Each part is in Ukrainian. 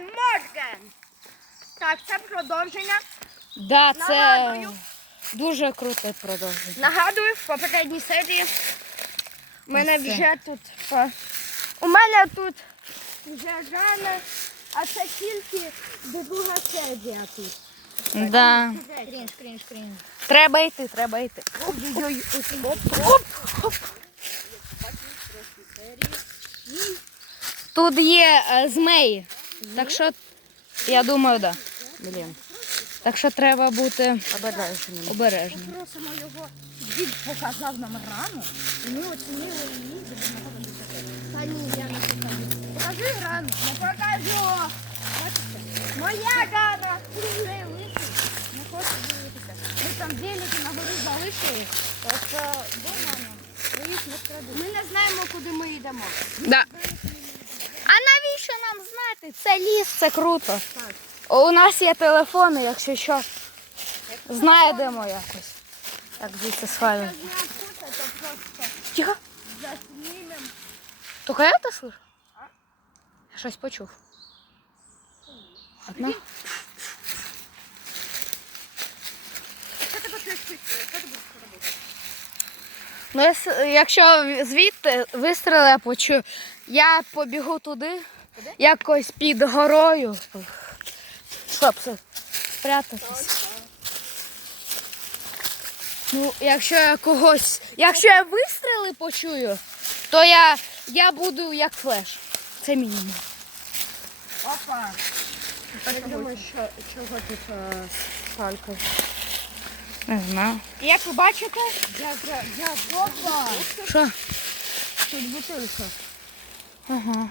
Морген. Так, це продовження. Да, це Нагадую. дуже круте продовження. Нагадую, в попередній серії у мене Все. вже тут. У мене тут вже рано, а це тільки друга серія тут. Да. Крінж, крінж, крінж. Треба йти, треба йти. Ой-ой-ой, оп, оп, оп. Тут є е, змеї. Так що, я думаю, да. Блін. Так що треба бути Обережним. обережним. Просимо його, дід показав нам рану, і ми оцінили її до одного до десяти. Та ні, я не покажу. Покажи рану, не покажу. Бачите? Моя рана. Вже лисий. Не хочу дивитися. Ми там велики на горі залишили. Тобто дома нам. Ми їх не вкрадуть. Ми не знаємо, куди ми йдемо. Да. Знати? Це ліс, це круто. Так. У нас є телефони, якщо що, знайдемо якось. Так, то просто Тихо. заснімемо. Тільки я це слышу? Я щось почув. Одна. Ти ти? Ну, якщо звідти вистріли, я почую. Я побігу туди, якось під горою. Щоб спрятатись. Ну, якщо я когось. Якщо я вистріли почую, то я, я буду як флеш. Це мінімум. Опа. Що, чого тут е. Не знаю. Як ви бачите, я, я, я опа. Що? Тут бутилка. Ага.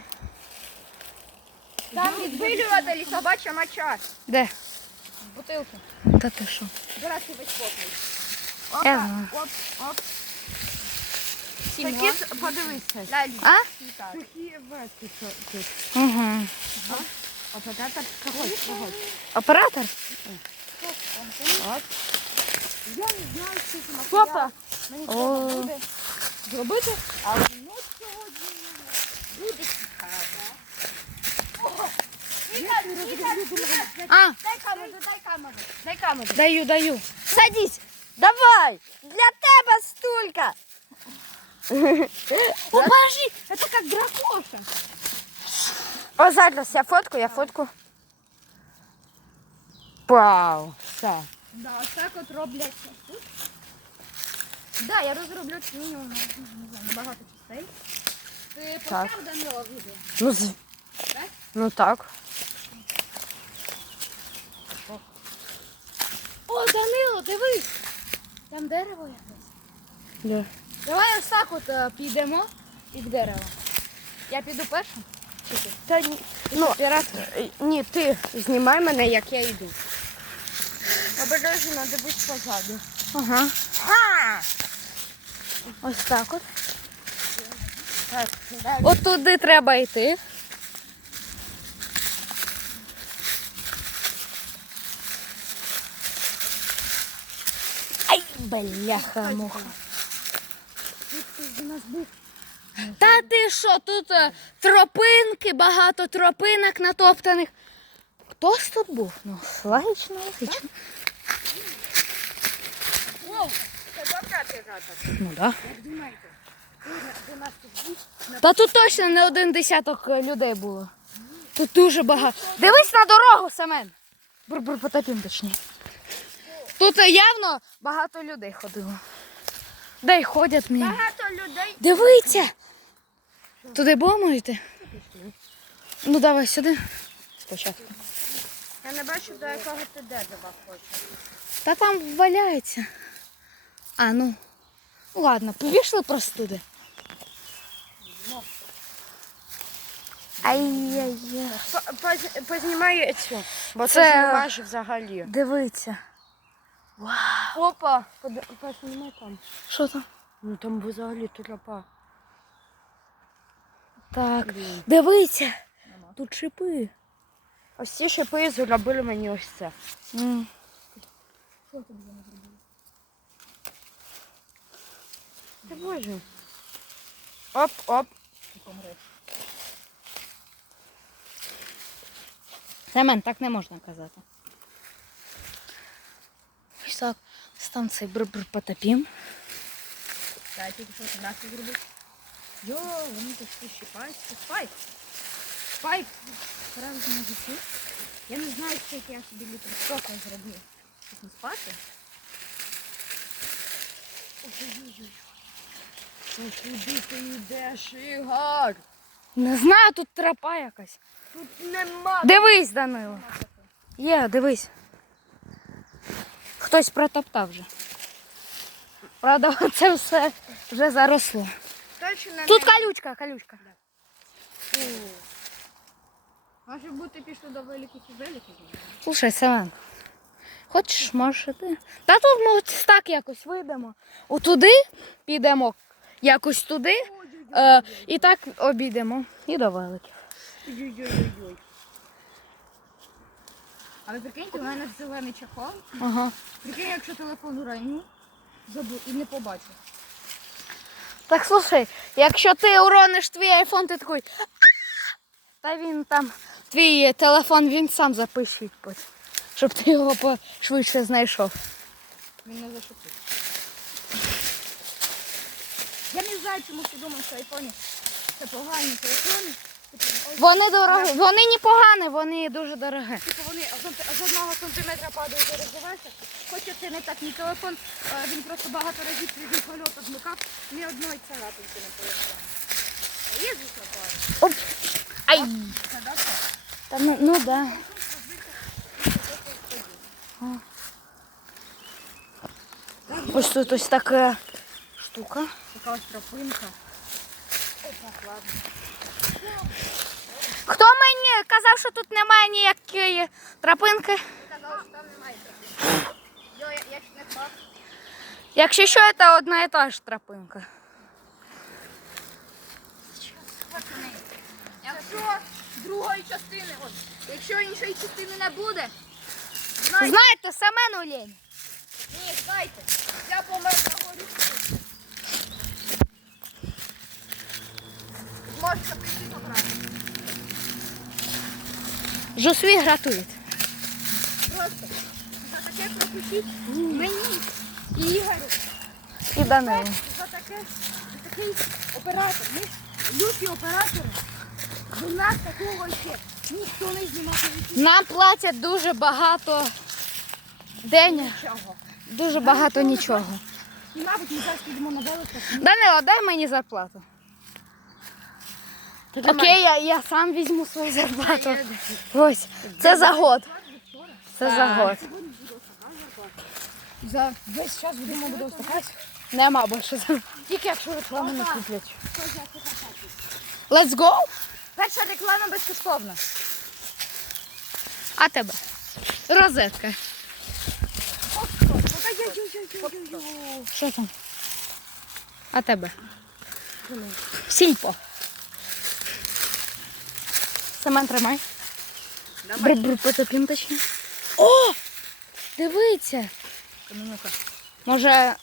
Там відбилювателі собача моча. Де? Бутилка. Та ти що? Зараз ти весь попний. Я Опа, знаю. оп, оп. Такі, подивися. А? Такі бачиш тут. Угу. Оператор когось, когось. Оператор? Я не знаю, що це Папа. Мені О. треба буде зробити, але ну сьогодні буде цікаво. А, Дай камеру, дай камеру, дай камеру. даю, даю. Садись. Давай. Для тебе стулька. Покажи. Это как дракоша. О, зараз я фотку, я фотку. Вау. Все. Да, ось так от роблять. Да, я розроблю мінімум, не знаю, багато частей. Ти Так. почав Данило відео? Ну, з... Так? Ну так. О, Данило, дивись! Там дерево якесь. Да. Давай ось так от е, підемо під дерево. Я піду першим. Чи ти? Та ні, ну, е, ні, ти знімай мене, як я йду. Обережно дивись позаду. Ага. Ось так от. Так, далі. От туди треба йти. Ай, бляха муха. Та ти що, тут е, тропинки, багато тропинок натоптаних. Хтось тут був? Ну, логічно, логічно. Ну да. Та тут точно не один десяток е, людей було. Тут дуже багато. Дивись на дорогу, Семен. Бур-бур потопім точніше. Тут явно багато людей ходило. Де й ходять мені. Багато людей. Дивіться. Туди будемо йти? Ну давай сюди. Спочатку. Я не бачу, до якого ти дерева хочеш. Та там валяється. А, ну. Ладно, пішли просто туди. Ай-яй-яй. По- Познімай цю, бо Це- це знімаєш взагалі. Дивіться. Опа, под- познімай там. Що там? Ну там взагалі тропа. Так, дивіться. Тут шипи. Ось ці шипи зробили мені ось це. М. Та боже. Оп, оп. Семен, так не можна казати. Так. Стан цей бр-бр потопім. Та тільки що нашу зробив. Йо, вони тут всі щипають. Спайк. Спайк. Сразу на житті. Я не знаю, скільки я собі літр сока зроблю. Щоб не спати. Ой-ой-ой. Ну куди ти йдеш, Ігор? Не знаю, тут тропа якась. Тут нема. Дивись, Данило. Є, дивись. Хтось протоптав вже. Правда, це все вже заросло. Тут калючка, калючка. Може бути пішли до великих і великих. Слушай, Семен, хочеш, можеш іти? Та тут ми ось так якось вийдемо. Отуди підемо якось туди. Е, і так обійдемо. І до великих. Ой-ой-ой-ой. А ви прикиньте, у мене зелений чехол. Ага. Прикинь, якщо телефон уроню, забув і не побачу. Так слушай, якщо ти урониш твій айфон, ти такий. Та він там, твій телефон, він сам запишить. Щоб ти його пошвидше знайшов. Він не зашипить. Я не знаю, чому всі думають, що айфоні це погані телефони. Вони дорогі, вони не погані, вони дуже дорогі. типу вони з одного сантиметра падають і розвиваються. Хоча це не так, мій телефон, він просто багато разів від польоту змикав, ні одної царапинки не появилося. Є, звісно, пару. Оп. Ай. Та ну, ну да. Ось тут ось така штука. Така ось тропинка. Опа, ладно. Хто мені казав, що тут немає ніякої тропинки? Ти що там немає тропинки. Йо, я, я не факт. Якщо що, це одна і та ж тропинка. Якщо другої частини, от, якщо іншої частини не буде, знайте, Знаєте, Семену лінь. ні, знайте, я помер на горі. Можете прийти забрати. Жусві гратують. Просто за таке пропустіть мені і Ігорю. І Данилу. За таке, за такий оператор. Ми люті оператори. До нас такого ще ніхто не знімав Нам платять дуже багато день, нічого. дуже багато нічого. І, мабуть, ми зараз підемо на велику. Данило, дай мені зарплату. Окей, я, я сам візьму свою зарплату. Ось, це за год. Це за год. За весь час будемо буде остакати. Нема більше. Тільки якщо реклама не куплять. Let's go. Перша реклама безкоштовна. А тебе? Розетка. Що там? А тебе? Сільпо. Семен тримай. Брик-брик потопім точно. О! Дивіться. Ну-ка. Може, е,